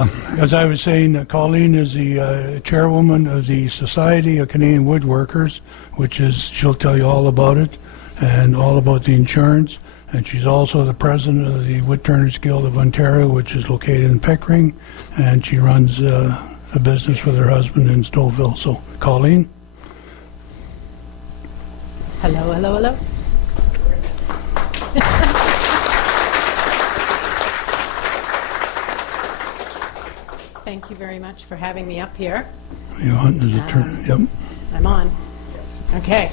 As I was saying, Colleen is the chairwoman of the Society of Canadian Woodworkers, which is, she'll tell you all about it and all about the insurance. And she's also the president of the Woodturners Guild of Ontario, which is located in Pickering. And she runs a business with her husband in Stouffville. So, Colleen. Hello, hello, hello. Thank you very much for having me up here. You on? There's a turn. Yep. I'm on. Okay.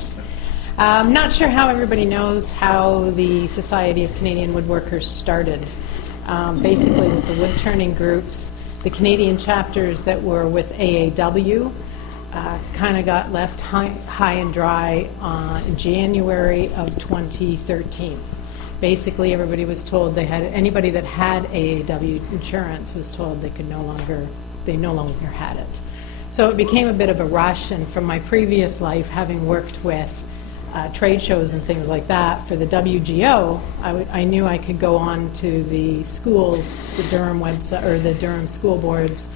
I'm not sure how everybody knows how the Society of Canadian Woodworkers started. Basically with the wood turning groups, the Canadian chapters that were with AAW kind of got left high and dry in January of 2013. Basically, everybody was told anybody that had AAW insurance was told they no longer had it. So it became a bit of a rush, and from my previous life, having worked with trade shows and things like that for the WGO, I knew I could go on to the schools, the Durham website or the Durham School Board's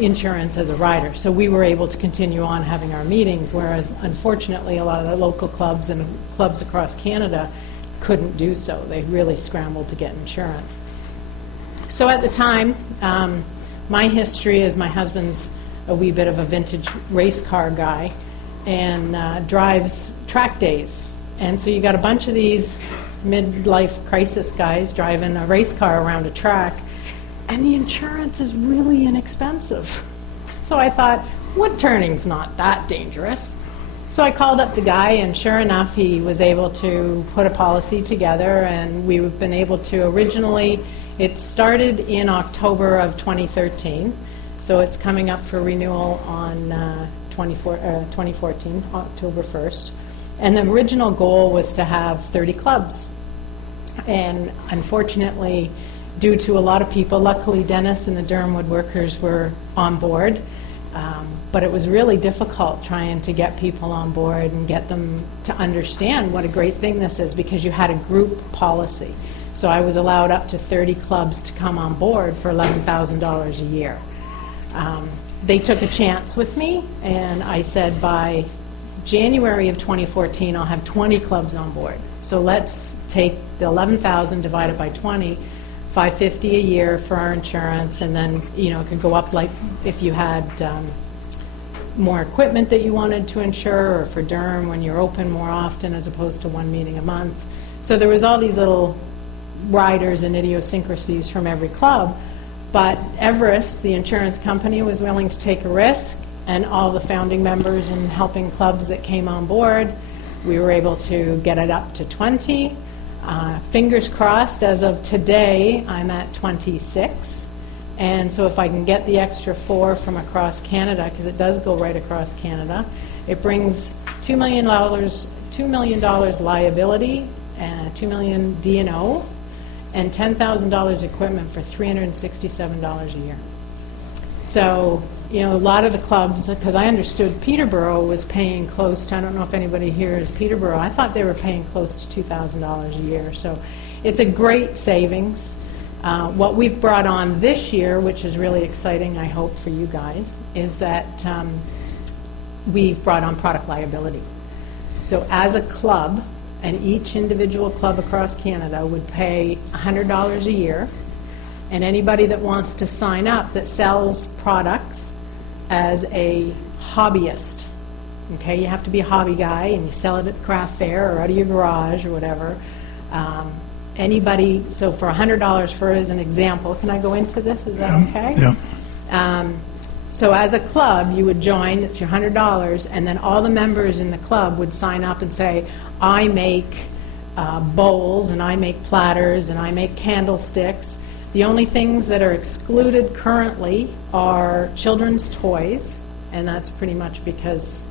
insurance as a rider. So we were able to continue on having our meetings, whereas unfortunately a lot of the local clubs and clubs across Canada couldn't do so. They really scrambled to get insurance. So at the time, my history is my husband's a wee bit of a vintage race car guy and drives track days. And so you got a bunch of these midlife crisis guys driving a race car around a track, and the insurance is really inexpensive. So I thought, wood turning's not that dangerous. So I called up the guy, and sure enough, he was able to put a policy together, and we've been able to originally, it started in October of 2013, so it's coming up for renewal on 2014, October 1st. And the original goal was to have 30 clubs. And unfortunately, due to a lot of people, luckily Dennis and the Durham Woodworkers were on board, but it was really difficult trying to get people on board and get them to understand what a great thing this is, because you had a group policy. So I was allowed up to 30 clubs to come on board for $11,000 a year. They took a chance with me, and I said by January of 2014 I'll have 20 clubs on board. So let's take the 11,000 divided by 20, $550 a year for our insurance, and then it could go up, like if you had more equipment that you wanted to insure, or for Durham when you're open more often as opposed to one meeting a month. So there was all these little riders and idiosyncrasies from every club, but Everest, the insurance company, was willing to take a risk, and all the founding members and helping clubs that came on board, we were able to get it up to 20. Fingers crossed, as of today, I'm at 26. And so if I can get the extra 4 from across Canada, because it does go right across Canada, it brings $2 million liability, and $2 million D&O, and $10,000 equipment for $367 a year. So, a lot of the clubs, because I understood Peterborough was paying close to, I don't know if anybody here is Peterborough, I thought they were paying close to $2,000 a year. So it's a great savings. What we've brought on this year, which is really exciting, I hope, for you guys, is that we've brought on product liability. So as a club, and each individual club across Canada would pay $100 a year, and anybody that wants to sign up that sells products as a hobbyist, okay, you have to be a hobby guy and you sell it at the craft fair or out of your garage or whatever. Anybody, so for $100, for as an example, can I go into this? Is that okay? Yeah. So as a club, you would join, it's your $100, and then all the members in the club would sign up and say, I make bowls, and I make platters, and I make candlesticks. The only things that are excluded currently are children's toys, and that's pretty much because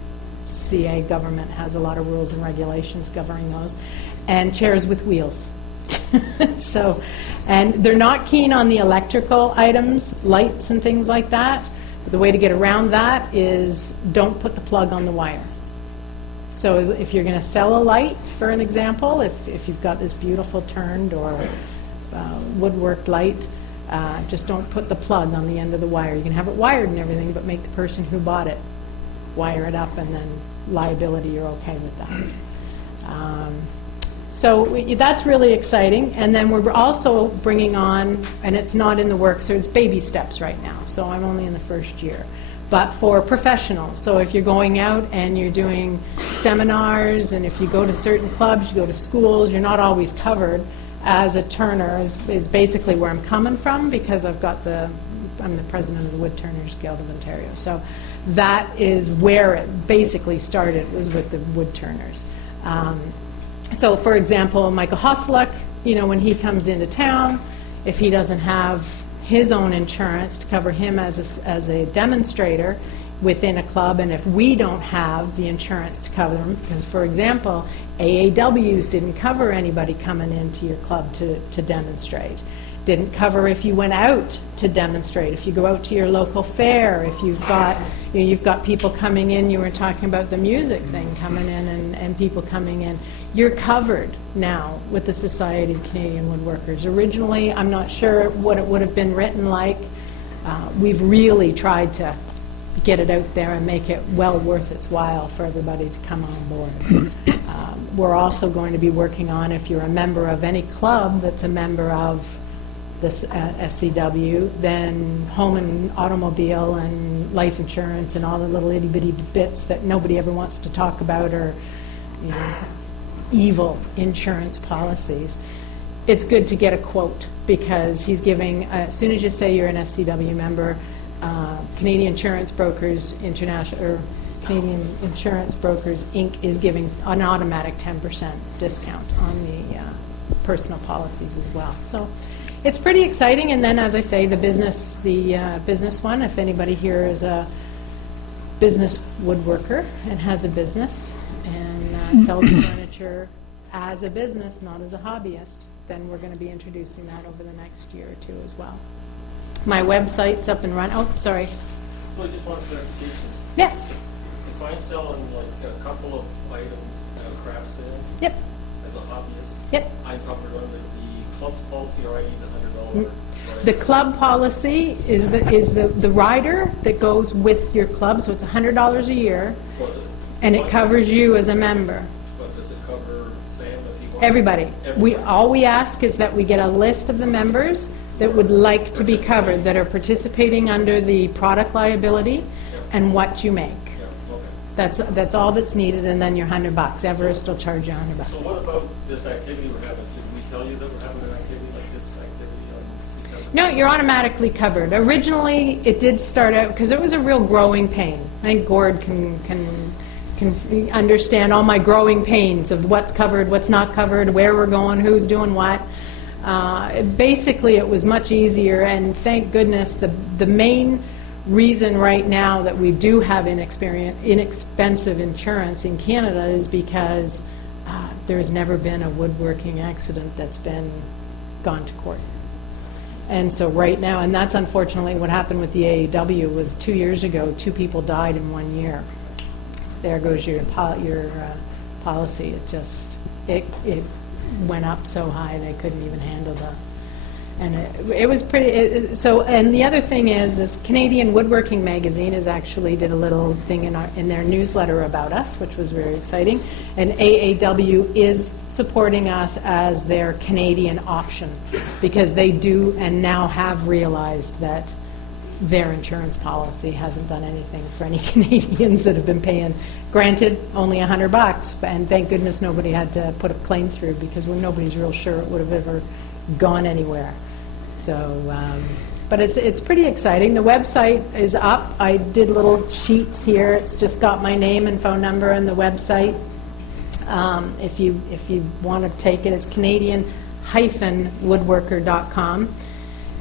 CA government has a lot of rules and regulations governing those, and chairs with wheels. So, and they're not keen on the electrical items, lights and things like that. But the way to get around that is don't put the plug on the wire. So if you're going to sell a light, for an example, if you've got this beautiful turned or woodwork light, Just don't put the plug on the end of the wire. You can have it wired and everything, but make the person who bought it wire it up, and then liability, you're okay with that. That's really exciting. And then we're also bringing on, and it's not in the works, so it's baby steps right now, so I'm only in the first year, but for professionals. So if you're going out and you're doing seminars, and if you go to certain clubs, you go to schools, you're not always covered as a turner, is basically where I'm coming from, because I'm the president of the Woodturners Guild of Ontario. So that is where it basically started, was with the Woodturners. So for example, Michael Hosluck, when he comes into town, if he doesn't have his own insurance to cover him as a demonstrator within a club, and if we don't have the insurance to cover them, because for example, AAWs didn't cover anybody coming into your club to demonstrate. Didn't cover if you went out to demonstrate. If you go out to your local fair, if you've got people coming in, you were talking about the music thing coming in, and people coming in. You're covered now with the Society of Canadian Woodworkers. Originally, I'm not sure what it would have been written like. We've really tried to get it out there and make it well worth its while for everybody to come on board. We're also going to be working on, if you're a member of any club that's a member of this SCW, then home and automobile and life insurance and all the little itty-bitty bits that nobody ever wants to talk about, or evil insurance policies. It's good to get a quote, because he's giving, as soon as you say you're an SCW member, Canadian Insurance Brokers International, or Canadian Insurance Brokers Inc. is giving an automatic 10% discount on the personal policies as well. So it's pretty exciting. And then, as I say, the business one, if anybody here is a business woodworker and has a business and sells furniture as a business, not as a hobbyist, then we're going to be introducing that over the next year or two as well. My website's up and running. Oh, sorry. So I just want clarification. Yeah. If I'm selling like a couple of items at a craft sale, Yep. as a hobbyist, Yep. I'm covered under the club's policy, or I need the $100. The club policy is the rider that goes with your club, so it's $100 a year, and it covers you as a member. But does it cover Sam if he wants? Everybody. All we ask is that we get a list of the members that would like to be covered, that are participating under the product liability, and what you make. Yeah, okay. That's all that's needed, and then your $100. Everest will charge you $100. So what about this activity we're having? Should we tell you that we're having an activity like this activity on December? No, you're automatically covered. Originally, it did start out, because it was a real growing pain. I think Gord can understand all my growing pains of what's covered, what's not covered, where we're going, who's doing what. Basically, it was much easier, and thank goodness the main reason right now that we do have inexpensive insurance in Canada is because there's never been a woodworking accident that's been gone to court. And so right now, and that's unfortunately what happened with the AAW, was 2 years ago, 2 people died in 1 year. There goes your policy. It went up so high they couldn't even handle and it was pretty. And the other thing is, this Canadian Woodworking magazine actually did a little thing in their newsletter about us, which was very exciting. And AAW is supporting us as their Canadian option, because they do and now have realized that their insurance policy hasn't done anything for any Canadians that have been paying, granted, only $100, and thank goodness nobody had to put a claim through, because nobody's real sure it would have ever gone anywhere. So, but it's pretty exciting. The website is up. I did little sheets here. It's just got my name and phone number and the website. If you want to take it, it's Canadian-woodworker.com.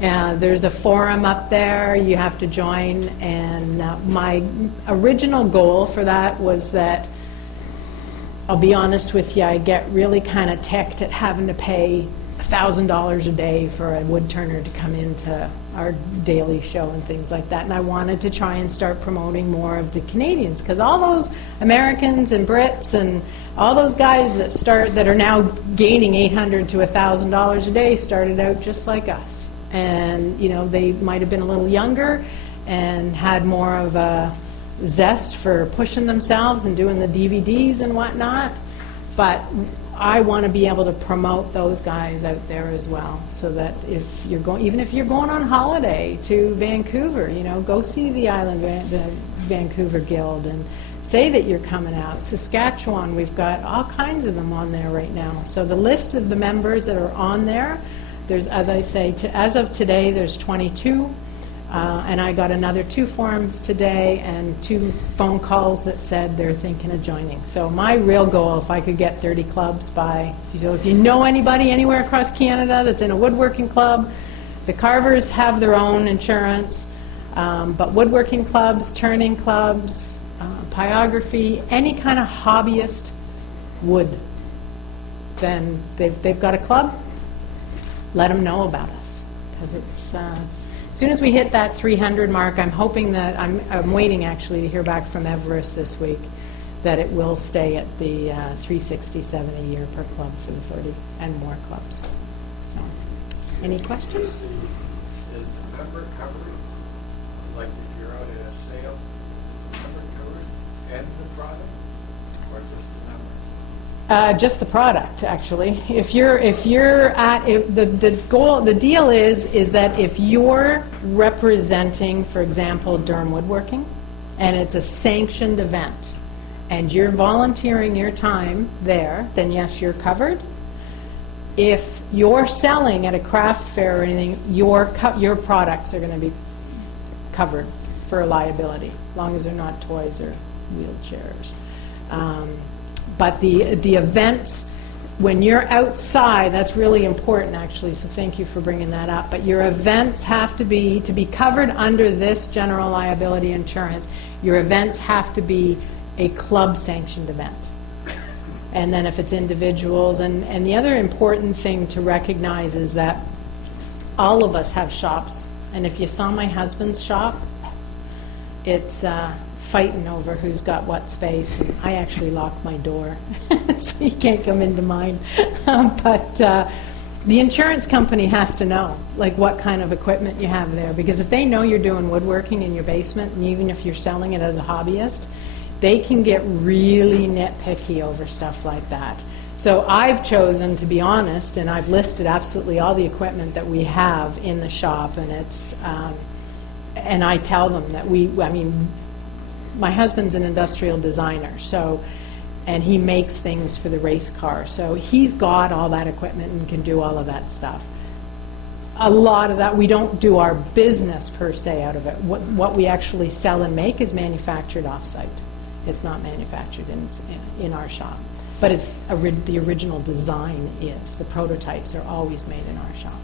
There's a forum up there you have to join, and my original goal for that was that, I'll be honest with you, I get really kind of ticked at having to pay $1,000 a day for a woodturner to come into our daily show and things like that, and I wanted to try and start promoting more of the Canadians, because all those Americans and Brits and all those guys that are now gaining $800 to $1,000 a day started out just like us. and they might have been a little younger and had more of a zest for pushing themselves and doing the DVDs and whatnot, but I want to be able to promote those guys out there as well, so that even if you're going on holiday to Vancouver, go see the Vancouver Guild and say that you're coming out. Saskatchewan, we've got all kinds of them on there right now. So the list of the members that are on there, there's, as I say, as of today, there's 22. And I got another 2 forms today and 2 phone calls that said they're thinking of joining. So my real goal, if I could get 30 clubs so if you know anybody anywhere across Canada that's in a woodworking club, the carvers have their own insurance, but woodworking clubs, turning clubs, pyrography, any kind of hobbyist wood, then they've got a club, let them know about us, because it's... as soon as we hit that 300 mark, I'm hoping that, I'm waiting actually to hear back from Everest this week, that it will stay at the 367 a year per club for the 30 and more clubs. So, any questions? Is the member covered, like if you're out at a sale, is the member covered and the product, or just the member? Just the product, actually. If the deal is that if you're representing, for example, Durham Woodworking, and it's a sanctioned event, and you're volunteering your time there, then yes, you're covered. If you're selling at a craft fair or anything, your products are going to be covered for liability, as long as they're not toys or wheelchairs. But the events, when you're outside, that's really important actually, so thank you for bringing that up. But your events have to be covered under this general liability insurance, your events have to be a club sanctioned event. And then if it's individuals, and the other important thing to recognize is that all of us have shops. And if you saw my husband's shop, it's fighting over who's got what space. I actually lock my door, so you can't come into mine. But the insurance company has to know, like, what kind of equipment you have there, because if they know you're doing woodworking in your basement, and even if you're selling it as a hobbyist, they can get really nitpicky over stuff like that. So I've chosen, to be honest, and I've listed absolutely all the equipment that we have in the shop, and it's and I tell them that my husband's an industrial designer, and he makes things for the race car, so he's got all that equipment and can do all of that stuff. A lot of that, we don't do our business per se out of it. What we actually sell and make is manufactured off-site. It's not manufactured in our shop, but it's the original design is. The prototypes are always made in our shop.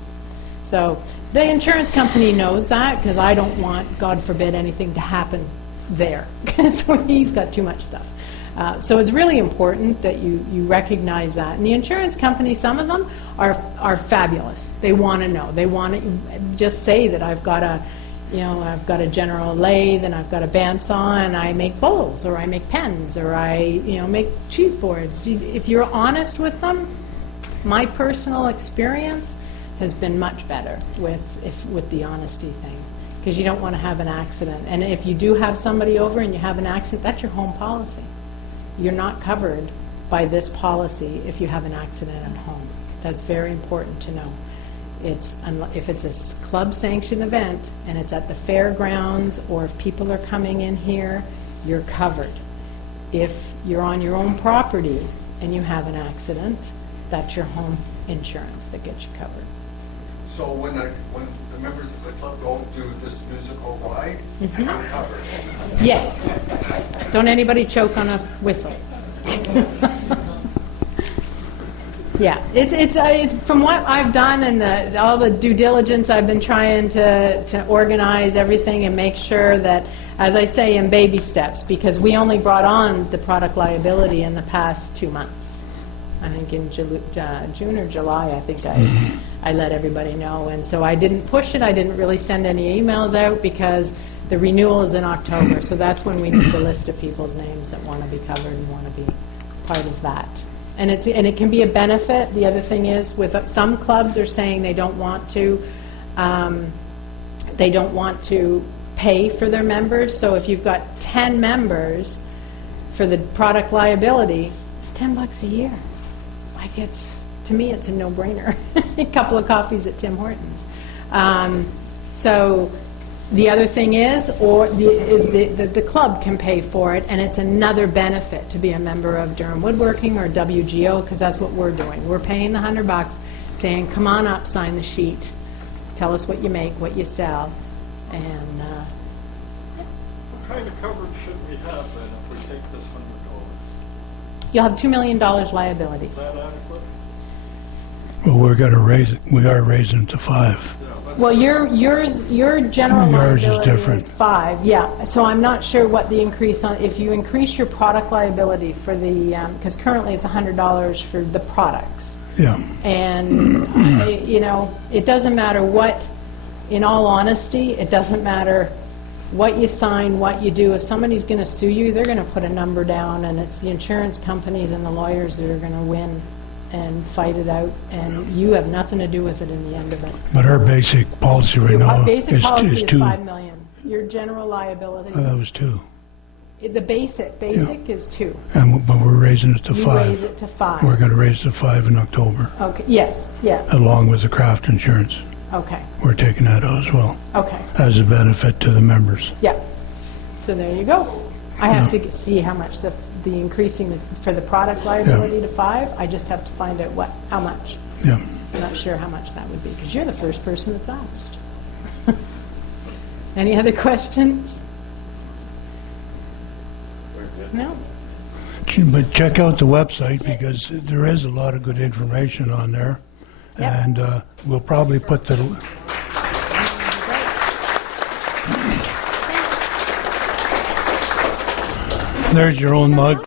So the insurance company knows that, because I don't want, God forbid, anything to happen there, because he's got too much stuff. So it's really important that you recognize that. And the insurance company, some of them are fabulous. They want to know. They want to just say that I've got a General lathe, and I've got a bandsaw, and I make bowls, or I make pens, or I make cheese boards. If you're honest with them, my personal experience has been much better with the honesty thing. Because you don't want to have an accident. And if you do have somebody over and you have an accident, that's your home policy. You're not covered by this policy if you have an accident at home. That's very important to know. If it's a club sanctioned event and it's at the fairgrounds, or if people are coming in here, you're covered. If you're on your own property and you have an accident, that's your home insurance that gets you covered. So when the members of the club don't do this musical ride, you're covered. Yes. Don't anybody choke on a whistle. Yeah, it's from what I've done and all the due diligence I've been trying to organize everything and make sure that, as I say, in baby steps, because we only brought on the product liability in the past 2 months. I think in June or July, I think I let everybody know. And so I didn't push it. I didn't really send any emails out, because the renewal is in October. So that's when we need the list of people's names that want to be covered and want to be part of that. And it can be a benefit. The other thing is, with some clubs are saying they don't want to They don't want to pay for their members, so if you've got 10 members for the product liability, it's $10 a year. Like, to me, it's a no-brainer. A couple of coffees at Tim Hortons. So the other thing is, the club can pay for it, and it's another benefit to be a member of Durham Woodworking or WGO, because that's what we're doing. We're paying the $100, saying, come on up, sign the sheet, tell us what you make, what you sell, and What kind of coverage should we have then if we take this $100? you'll have $2 million liability. Is that adequate? Well, we're going to raise it, we are raising it to 5. Yeah, that's Well, your general Yours is liability different. is 5, yeah. So I'm not sure what the increase on, if you increase your product liability for the, because currently it's $100 for the products. Yeah, And, it doesn't matter what, in all honesty, it doesn't matter what you sign, what you do. If somebody's going to sue you, they're going to put a number down, and it's the insurance companies and the lawyers that are going to win and fight it out, and you have nothing to do with it in the end of it. but our basic policy right Your now basic policy is is 2. $5 million. Your general liability, That was 2. the basic is 2. But we're raising it to You 5. raise it to 5. We're going to raise it to 5 in October, Okay, yes, yeah, along with the craft insurance. okay, We're taking that out as well, okay, as a benefit to the members. yeah. So there you go. I have to see how much the increasing for the product liability to 5, I just have to find out how much. Yeah. I'm not sure how much that would be, because you're the first person that's asked. Any other questions? No? But check out the website, because there is a lot of good information on there. Yep. And we'll probably put the, there's your own mug.